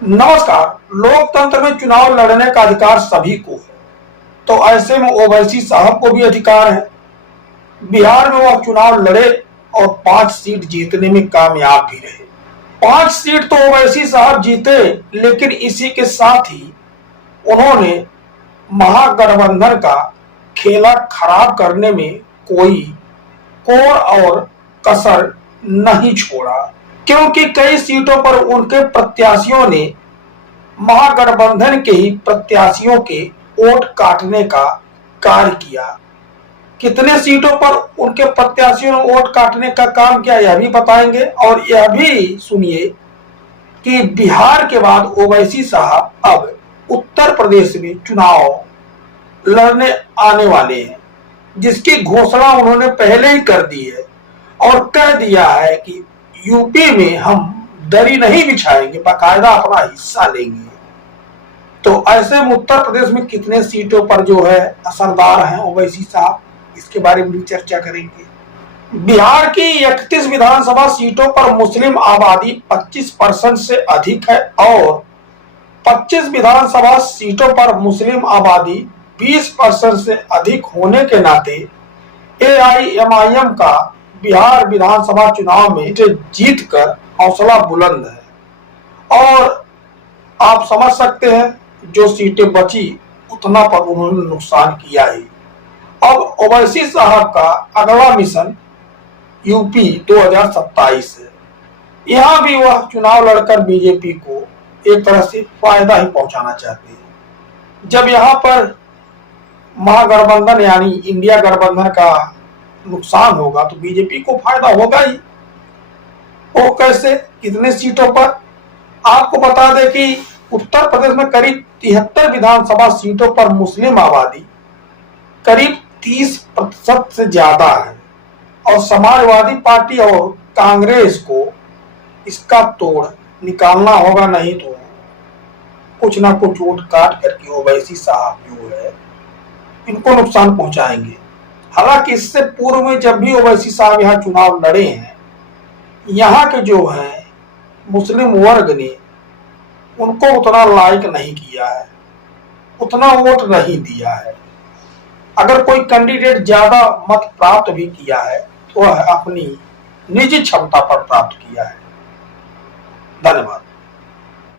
नमस्कार। लोकतंत्र में चुनाव लड़ने का अधिकार सभी को है, तो ऐसे में ओवैसी साहब को भी अधिकार है। बिहार में वह चुनाव लड़े और 5 सीट जीतने में कामयाब भी रहे। 5 सीट तो ओवैसी साहब जीते, लेकिन इसी के साथ ही उन्होंने महागठबंधन का खेला खराब करने में कोई कोर और कसर नहीं छोड़ा, क्योंकि कई सीटों पर उनके प्रत्याशियों ने महागठबंधन के ही प्रत्याशियों के वोट काटने का कार्य किया। कितने सीटों पर उनके प्रत्याशियों ने वोट काटने का काम किया, यह भी बताएंगे। और यह भी सुनिए कि बिहार के बाद ओवैसी साहब अब उत्तर प्रदेश में चुनाव लड़ने आने वाले हैं, जिसकी घोषणा उन्होंने पहले ही कर दी है और कह दिया है कि यूपी में हम दरी नहीं बिछाएंगे, बाकायदा अपना हिस्सा लेंगे। तो ऐसे में उत्तर प्रदेश में कितने सीटों पर जो है असरदार हैं ओवैसी साहब, इसके बारे में भी चर्चा करेंगे। बिहार की 31 विधानसभा सीटों पर मुस्लिम आबादी 25% से अधिक है और 25 विधानसभा सीटों पर मुस्लिम आबादी 20% से अधिक होने के नाते एआईएमआईएम का बिहार विधानसभा चुनाव में जीतकर हौसला बुलंद है और आप समझ सकते हैं जो सीटें बची उतना पर उन्होंने नुकसान किया ही। अब ओवैसी साहब का अगला मिशन यूपी 2027 है। यहां भी वह चुनाव लड़कर बीजेपी को एक तरह से फायदा ही पहुंचाना चाहते हैं। जब यहां पर महागठबंधन यानी इंडिया गठबंधन का नुकसान होगा तो बीजेपी को फायदा होगा ही। वो कैसे, कितने सीटों पर? आपको बता दें कि उत्तर प्रदेश में करीब 73 विधानसभा सीटों पर मुस्लिम आबादी करीब 30% से ज्यादा है और समाजवादी पार्टी और कांग्रेस को इसका तोड़ निकालना होगा, नहीं तो कुछ ना कुछ वोट काट करके ओवैसी साहब जो है इनको नुकसान पहुंचाएंगे। हालांकि इससे पूर्व में जब भी ओवैसी साहब यहाँ चुनाव लड़े हैं, यहाँ के जो है मुस्लिम वर्ग ने उनको उतना लाइक नहीं किया है, उतना वोट नहीं दिया है। अगर कोई कैंडिडेट ज्यादा मत प्राप्त भी किया है तो वह अपनी निजी क्षमता पर प्राप्त किया है। धन्यवाद।